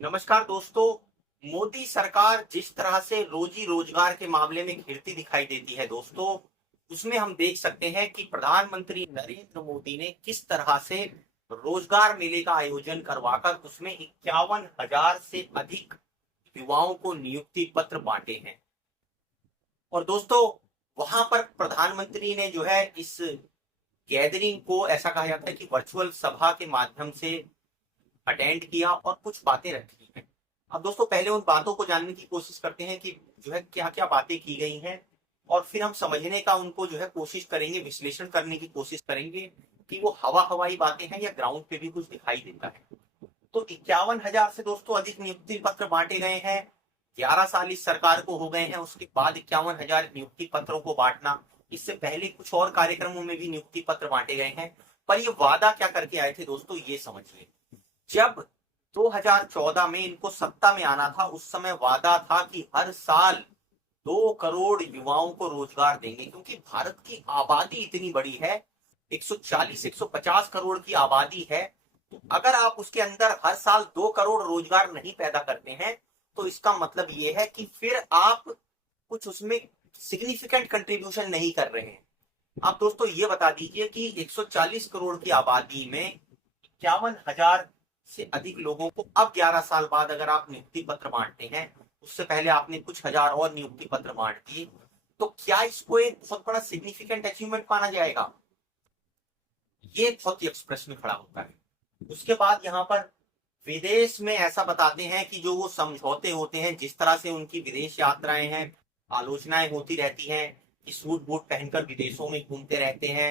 नमस्कार दोस्तों। मोदी सरकार जिस तरह से रोजी रोजगार के मामले में घिरती दिखाई देती है दोस्तों, उसमें हम देख सकते हैं कि प्रधानमंत्री नरेंद्र मोदी ने किस तरह से रोजगार मेले का आयोजन करवाकर उसमें 51,000 से अधिक युवाओं को नियुक्ति पत्र बांटे हैं। और दोस्तों, वहां पर प्रधानमंत्री ने जो है इस गैदरिंग को ऐसा कहा जाता है कि वर्चुअल सभा के माध्यम से अटेंड किया और कुछ बातें रखी हैं। अब दोस्तों, पहले उन बातों को जानने की कोशिश करते हैं कि जो है क्या क्या बातें की गई हैं, और फिर हम समझने का उनको जो है कोशिश करेंगे, विश्लेषण करने की कोशिश करेंगे कि वो हवा हवाई बातें हैं या ग्राउंड पे भी कुछ दिखाई देता है। तो 51,000 से दोस्तों अधिक नियुक्ति पत्र बांटे गए हैं। 11 साल इस सरकार को हो गए हैं, उसके बाद 51,000 नियुक्ति पत्रों को बांटना। इससे पहले कुछ और कार्यक्रमों में भी नियुक्ति पत्र बांटे गए हैं। पर ये वादा क्या करके आए थे दोस्तों, ये समझिए। जब 2014 में इनको सत्ता में आना था, उस समय वादा था कि हर साल 2 करोड़ युवाओं को रोजगार देंगे, क्योंकि भारत की आबादी इतनी बड़ी है, 140-150 करोड़ की आबादी है। तो अगर आप उसके अंदर हर साल 2 करोड़ रोजगार नहीं पैदा करते हैं, तो इसका मतलब ये है कि फिर आप कुछ उसमें सिग्निफिकेंट कंट्रीब्यूशन नहीं कर रहे हैं। आप दोस्तों ये बता दीजिए कि 140 करोड़ की आबादी में 51,000 से अधिक लोगों को अब 11 साल बाद अगर आप नियुक्ति पत्र बांटते हैं, उससे पहले आपने कुछ हजार और नियुक्ति पत्र बांट दिए, तो क्या इसको एक बहुत बड़ा सिग्निफिकेंट अचीवमेंट माना जाएगा? ये बहुत ही प्रश्न खड़ा होता है। उसके बाद यहाँ पर विदेश में ऐसा बताते हैं कि जो वो समझौते होते हैं, जिस तरह से उनकी विदेश यात्राएं हैं, आलोचनाएं होती रहती हैं कि सूट बूट पहनकर विदेशों में घूमते रहते हैं,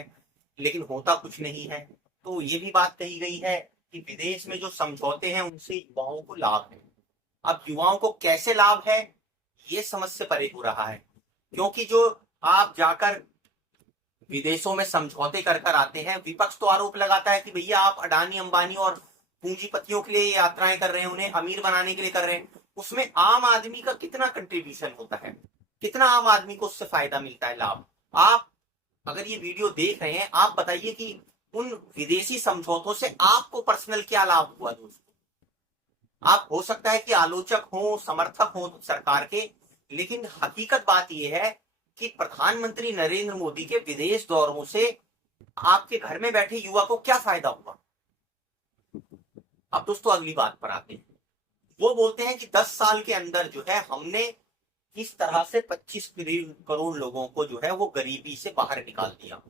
लेकिन होता कुछ नहीं है। तो ये भी बात कही गई है कि विदेश में जो समझौते हैं उनसे युवाओं को लाभ है। अब युवाओं को कैसे लाभ है, ये समझ से परे हो रहा है, क्योंकि जो आप जाकर विदेशों में समझौते कर कर आते हैं, विपक्ष तो आरोप लगाता है कि भैया आप अडानी अंबानी और पूंजीपतियों के लिए यात्राएं कर रहे हैं, उन्हें अमीर बनाने के लिए कर रहे हैं। उसमें आम आदमी का कितना कंट्रीब्यूशन होता है, कितना आम आदमी को उससे फायदा मिलता है, लाभ? आप अगर ये वीडियो देख रहे हैं, आप बताइए कि उन विदेशी समझौतों से आपको पर्सनल क्या लाभ हुआ दोस्तों? आप हो सकता है कि आलोचक हो, समर्थक हो सरकार के, लेकिन हकीकत बात यह है कि प्रधानमंत्री नरेंद्र मोदी के विदेश दौरों से आपके घर में बैठे युवा को क्या फायदा हुआ? अब दोस्तों अगली बात पर आते हैं। वो बोलते हैं कि 10 साल के अंदर जो है हमने किस तरह से 25 करोड़ लोगों को जो है वो गरीबी से बाहर निकाल दिया।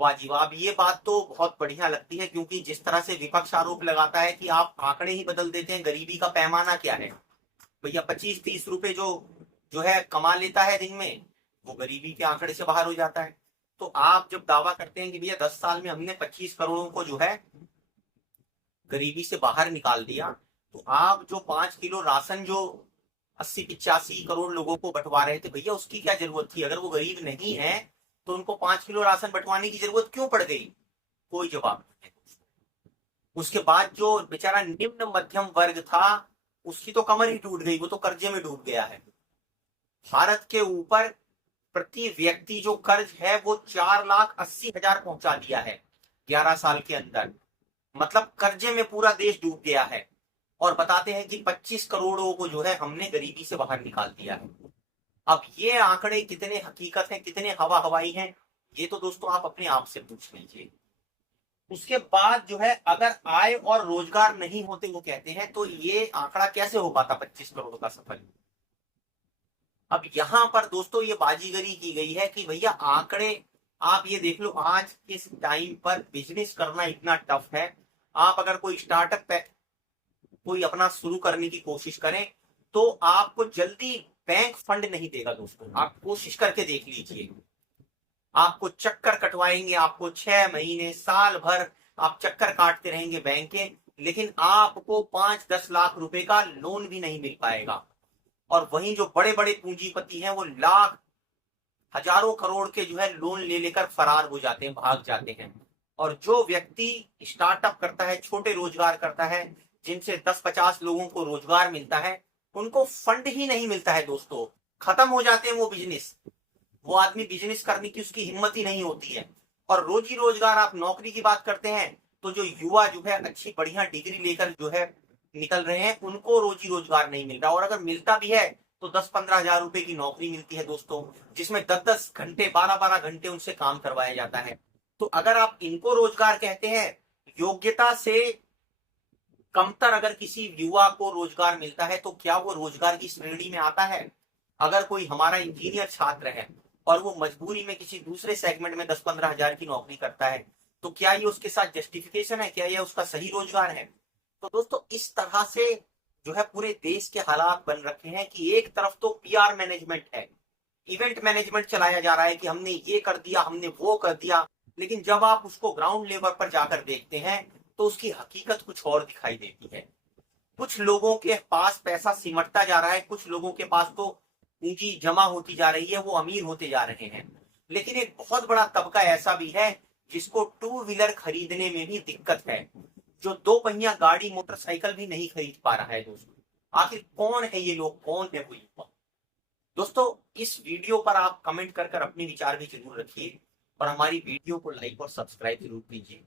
वाजिब, ये बात तो बहुत बढ़िया लगती है, क्योंकि जिस तरह से विपक्ष आरोप लगाता है कि आप आंकड़े ही बदल देते हैं, गरीबी का पैमाना क्या है भैया? 25-30 रुपए जो है कमा लेता है दिन में, वो गरीबी के आंकड़े से बाहर हो जाता है। तो आप जब दावा करते हैं कि भैया 10 साल में हमने 25 करोड़ों को जो है गरीबी से बाहर निकाल दिया, तो आप जो 5 किलो राशन जो 80-85 करोड़ लोगों को बंटवा रहे थे, भैया उसकी क्या जरूरत थी? अगर वो गरीब नहीं है तो उनको 5 किलो राशन बंटवाने की जरूरत क्यों पड़ गई? कोई जवाब नहीं। उसके बाद जो बेचारा निम्न मध्यम वर्ग था, उसकी तो कमर ही टूट गई, वो तो कर्जे में डूब गया है। भारत के ऊपर प्रति व्यक्ति जो कर्ज है वो 4,80,000 पहुंचा दिया है 11 साल के अंदर। मतलब कर्जे में पूरा देश डूब गया है। और बताते हैं कि 25 करोड़ों को जो है हमने गरीबी से बाहर निकाल दिया है। अब ये आंकड़े कितने हकीकत हैं, कितने हवा हवाई हैं, ये तो दोस्तों आप अपने आप से पूछ लीजिए। उसके बाद जो है अगर आय और रोजगार नहीं होते, वो कहते हैं, तो ये आंकड़ा कैसे हो पाता 25 करोड़ का सफल? अब यहां पर दोस्तों ये बाजीगरी की गई है कि भैया आंकड़े आप ये देख लो, आज इस टाइम पर बिजनेस करना इतना टफ है। आप अगर कोई स्टार्टअप कोई अपना शुरू करने की कोशिश करें, तो आपको जल्दी बैंक फंड नहीं देगा दोस्तों। आप कोशिश करके देख लीजिए, आपको चक्कर कटवाएंगे, आपको 6 महीने साल भर आप चक्कर काटते रहेंगे बैंक के, लेकिन आपको 5-10 लाख रुपए का लोन भी नहीं मिल पाएगा। और वहीं जो बड़े बड़े पूंजीपति हैं, वो लाख हजारों करोड़ के जो है लोन ले लेकर फरार हो जाते हैं, भाग जाते हैं। और जो व्यक्ति स्टार्टअप करता है, छोटे रोजगार करता है, जिनसे 10-50 लोगों को रोजगार मिलता है, उनको फंड ही नहीं मिलता है दोस्तों। खत्म हो जाते हैं वो बिजनेस। वो आदमी बिजनेस करने की उसकी हिम्मत ही नहीं होती है। और रोजी रोजगार, आप नौकरी की बात करते हैं, तो जो युवा जो है अच्छी बढ़िया डिग्री लेकर जो है निकल रहे हैं उनको रोजी रोजगार नहीं मिल रहा, और अगर मिलता भी है तो 10-15 हजार रुपए की नौकरी मिलती है दोस्तों, जिसमें 10-10 घंटे 12-12 घंटे उनसे काम करवाया जाता है। तो अगर आप इनको रोजगार कहते हैं, योग्यता से कमतर अगर किसी युवा को रोजगार मिलता है तो क्या वो रोजगार की श्रेणी में आता है? अगर कोई हमारा इंजीनियर छात्र है और वो मजबूरी में किसी दूसरे सेगमेंट में 10-15 हजार की नौकरी करता है, तो क्या ये उसके साथ जस्टिफिकेशन है? क्या ये उसका सही रोजगार है? तो दोस्तों इस तरह से जो है पूरे देश के हालात बन रखे हैं कि एक तरफ तो पीआर मैनेजमेंट है, इवेंट मैनेजमेंट चलाया जा रहा है कि हमने ये कर दिया, हमने वो कर दिया, लेकिन जब आप उसको ग्राउंड लेवल पर जाकर देखते हैं तो उसकी हकीकत कुछ और दिखाई देती है। कुछ लोगों के पास पैसा सिमटता जा रहा है, कुछ लोगों के पास तो पूंजी जमा होती जा रही है, वो अमीर होते जा रहे हैं, लेकिन एक बहुत बड़ा तबका ऐसा भी है जिसको टू व्हीलर खरीदने में भी दिक्कत है, जो दो पहिया गाड़ी मोटरसाइकिल भी नहीं खरीद पा रहा है दोस्तों। आखिर कौन है ये लोग, कौन है वो युवा? दोस्तों इस वीडियो पर आप कमेंट कर अपने विचार भी जरूर रखिए और हमारी वीडियो को लाइक और सब्सक्राइब जरूर कीजिए।